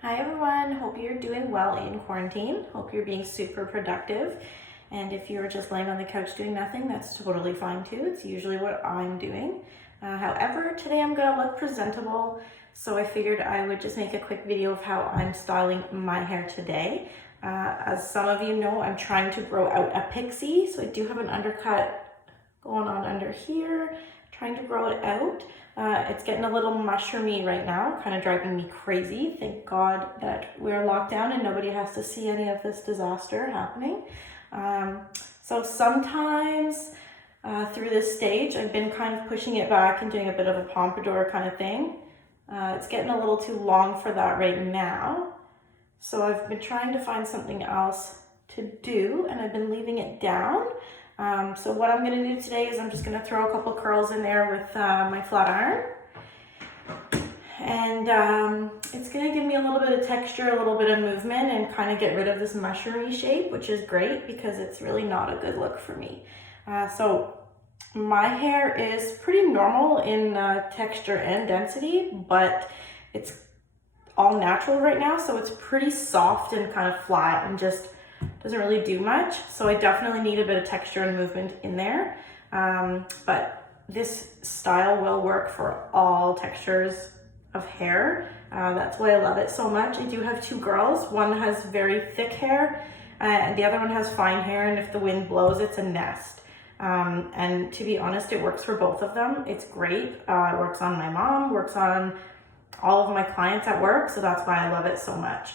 Hi everyone, hope you're doing well in quarantine. Hope you're being super productive. And if you're just laying on the couch doing nothing, that's totally fine too. It's usually what I'm doing. However, today I'm gonna look presentable. So I figured I would just make a quick video of how I'm styling my hair today. As some of you know, I'm trying to grow out a pixie. So I do have an undercut going on under here, trying to grow it out. It's getting a little mushroomy right now, kind of driving me crazy. Thank God that we're locked down and nobody has to see any of this disaster happening. So sometimes through this stage, I've been kind of pushing it back and doing a bit of a pompadour kind of thing. It's getting a little too long for that right now. So I've been trying to find something else to do, and I've been leaving it down. So what I'm gonna do today is I'm just gonna throw a couple curls in there with my flat iron. And it's gonna give me a little bit of texture, a little bit of movement, and kind of get rid of this mushroomy shape, which is great because it's really not a good look for me. So my hair is pretty normal in texture and density, but it's all natural right now, so it's pretty soft and kind of flat and just doesn't really do much. So I definitely need a bit of texture and movement in there. But this style will work for all textures of hair. That's why I love it so much. I do have two girls. One has very thick hair and the other one has fine hair, and if the wind blows, it's a nest. And to be honest, it works for both of them. It's great. It works on my mom, works on all of my clients at work, so that's why I love it so much.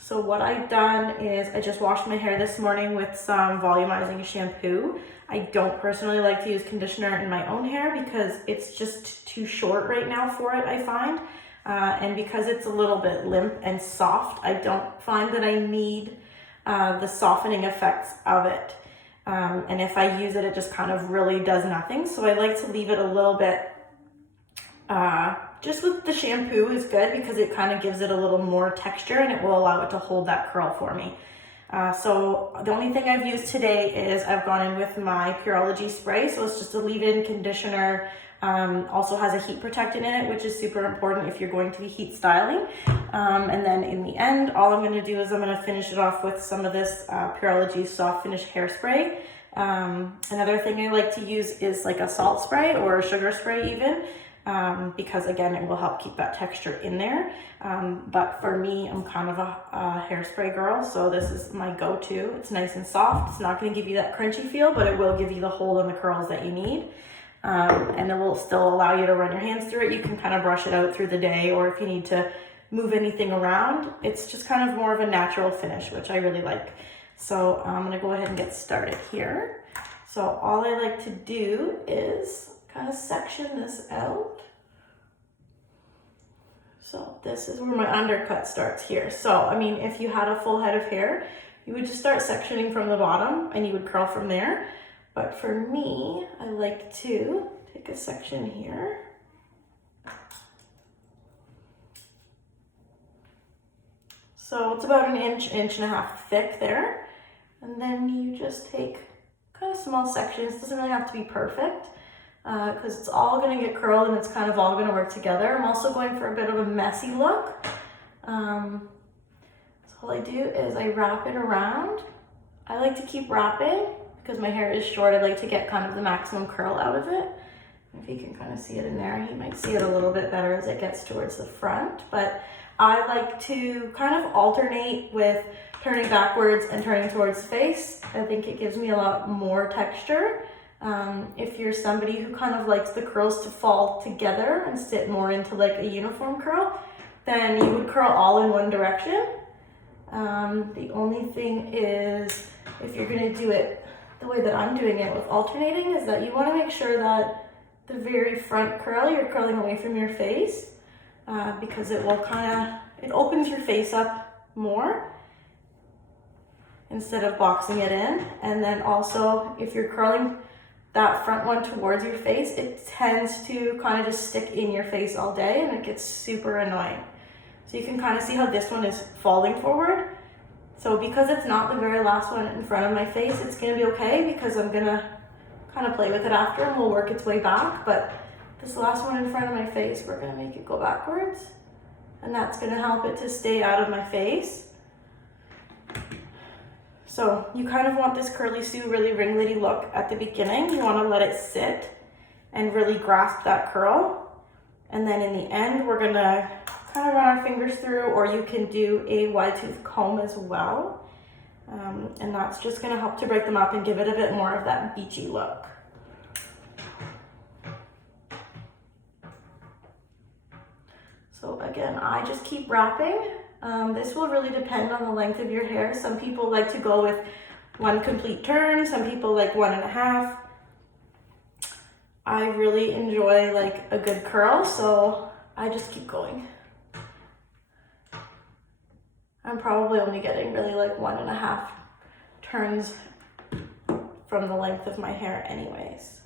So what I've done is I just washed my hair this morning with some volumizing shampoo. I don't personally like to use conditioner in my own hair because it's just too short right now for it, I find. And because it's a little bit limp and soft, I don't find that I need the softening effects of it. And if I use it, it just kind of really does nothing. So I like to leave it a little bit just with the shampoo is good because it kind of gives it a little more texture and it will allow it to hold that curl for me. So the only thing I've used today is I've gone in with my Pureology spray. So it's just a leave-in conditioner. Also has a heat protectant in it, which is super important if you're going to be heat styling. And then in the end, all I'm going to do is I'm going to finish it off with some of this Pureology soft finish hairspray. Another thing I like to use is like a salt spray or a sugar spray even. Because again, it will help keep that texture in there. But for me, I'm kind of a hairspray girl, so this is my go-to. It's nice and soft. It's not going to give you that crunchy feel, but it will give you the hold on the curls that you need. And it will still allow you to run your hands through it. You can kind of brush it out through the day, or if you need to move anything around, it's just kind of more of a natural finish, which I really like. So I'm going to go ahead and get started here. So all I like to do is kind of section this out. So this is where my undercut starts here. So, I mean, if you had a full head of hair, you would just start sectioning from the bottom and you would curl from there. But for me, I like to take a section here. So it's about an inch, inch and a half thick there. And then you just take kind of small sections. It doesn't really have to be perfect. Because it's all going to get curled and it's kind of all going to work together. I'm also going for a bit of a messy look. So all I do is I wrap it around. I like to keep wrapping because my hair is short. I like to get kind of the maximum curl out of it. If you can kind of see it in there, you might see it a little bit better as it gets towards the front. But I like to kind of alternate with turning backwards and turning towards the face. I think it gives me a lot more texture. If you're somebody who kind of likes the curls to fall together and sit more into like a uniform curl, then you would curl all in one direction. The only thing is, if you're going to do it the way that I'm doing it with alternating, is that you want to make sure that the very front curl, you're curling away from your face, because it will it opens your face up more instead of boxing it in. And then also, if you're curling that front one towards your face, it tends to kind of just stick in your face all day and it gets super annoying. So you can kind of see how this one is falling forward. So because it's not the very last one in front of my face, it's going to be okay because I'm going to kind of play with it after and we'll work its way back. But this last one in front of my face, we're going to make it go backwards. and that's gonna help it to stay out of my face. So you kind of want this curly Sue, really ringlety look at the beginning. You wanna let it sit and really grasp that curl. And then in the end, we're gonna kind of run our fingers through, or you can do a wide tooth comb as well. And that's just gonna help to break them up and give it a bit more of that beachy look. So again, I just keep wrapping. This will really depend on the length of your hair. Some people like to go with 1 complete turn. Some people like 1.5. I really enjoy like a good curl, so I just keep going. I'm probably only getting really like 1.5 turns from the length of my hair anyways.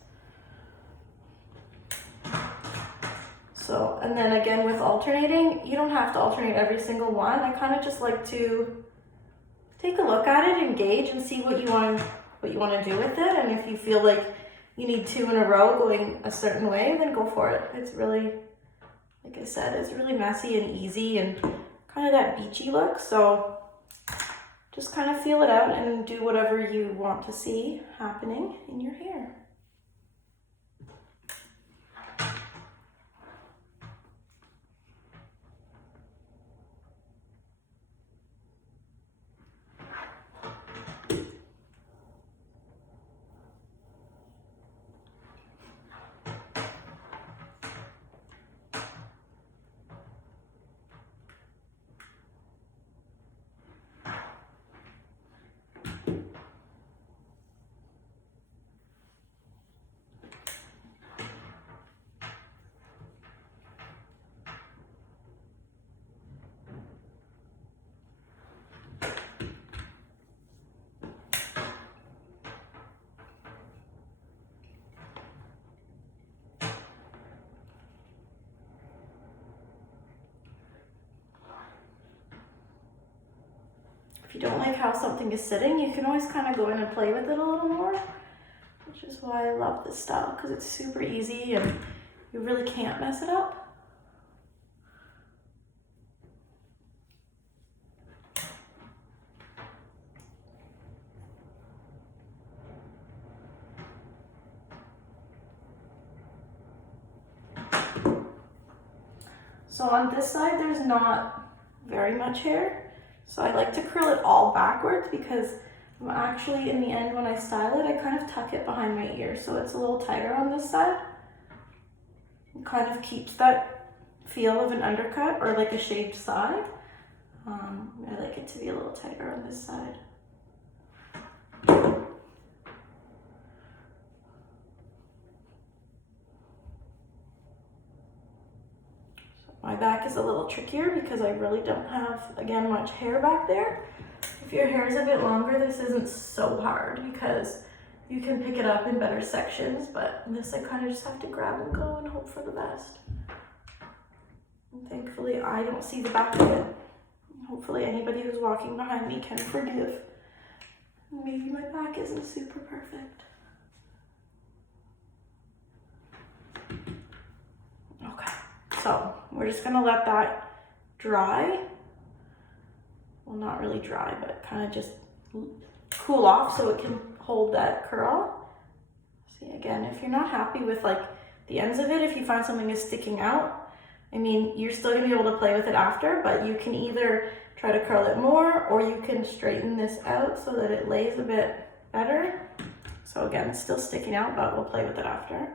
So, and then again with alternating, you don't have to alternate every single one. I kind of just like to take a look at it, engage, and see what you want to do with it. And if you feel like you need 2 in a row going a certain way, then go for it. It's really, like I said, it's really messy and easy and kind of that beachy look. So just kind of feel it out and do whatever you want to see happening in your hair. If you don't like how something is sitting, you can always kind of go in and play with it a little more, which is why I love this style, because it's super easy and you really can't mess it up. So on this side, there's not very much hair. So I like to curl it all backwards because I'm actually, in the end, when I style it, I kind of tuck it behind my ear. So it's a little tighter on this side. It kind of keeps that feel of an undercut or like a shaved side. I like it to be a little tighter on this side. My back is a little trickier because I really don't have, again, much hair back there. If your hair is a bit longer, this isn't so hard because you can pick it up in better sections, but this I kind of just have to grab and go and hope for the best. And thankfully, I don't see the back of it. Hopefully anybody who's walking behind me can forgive. Maybe my back isn't super perfect. Okay. So we're just gonna let that dry. Well, not really dry, but kind of just cool off so it can hold that curl. See, again, if you're not happy with like the ends of it, if you find something is sticking out, I mean, you're still gonna be able to play with it after, but you can either try to curl it more or you can straighten this out so that it lays a bit better. So again, it's still sticking out, but we'll play with it after.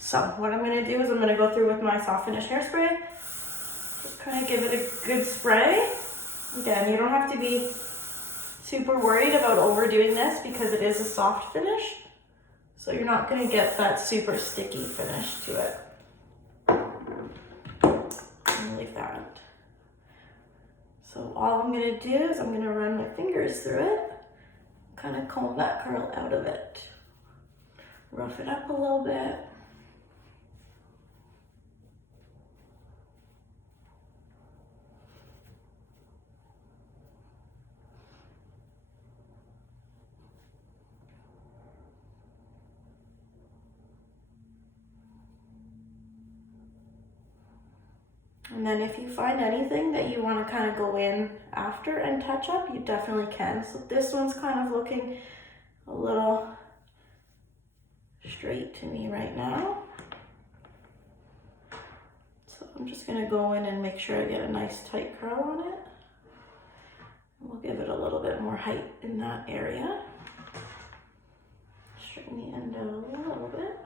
So what I'm gonna do is I'm gonna go through with my soft finish hairspray. Just kind of give it a good spray. Again, you don't have to be super worried about overdoing this because it is a soft finish. So you're not gonna get that super sticky finish to it. Like that. So all I'm gonna do is I'm gonna run my fingers through it, kind of comb that curl out of it. Rough it up a little bit. And then if you find anything that you want to kind of go in after and touch up, you definitely can. So this one's kind of looking a little straight to me right now. So I'm just going to go in and make sure I get a nice tight curl on it. We'll give it a little bit more height in that area. Straighten the end out a little bit.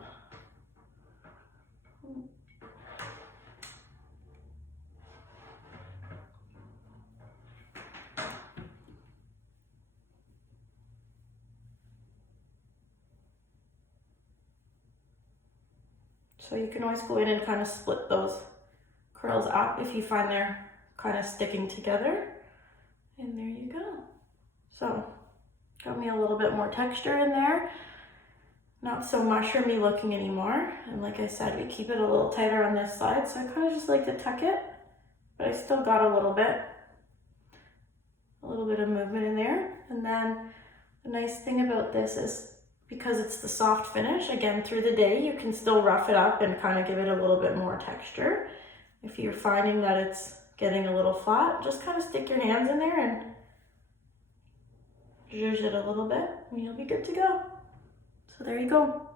So you can always go in and kind of split those curls up if you find they're kind of sticking together. And there you go. So got me a little bit more texture in there. Not so mushroomy looking anymore. And like I said, we keep it a little tighter on this side. So I kind of just like to tuck it, but I still got a little bit of movement in there. And then the nice thing about this is because it's the soft finish, again, through the day, you can still rough it up and kind of give it a little bit more texture. If you're finding that it's getting a little flat, just kind of stick your hands in there and zhuzh it a little bit and you'll be good to go. So there you go.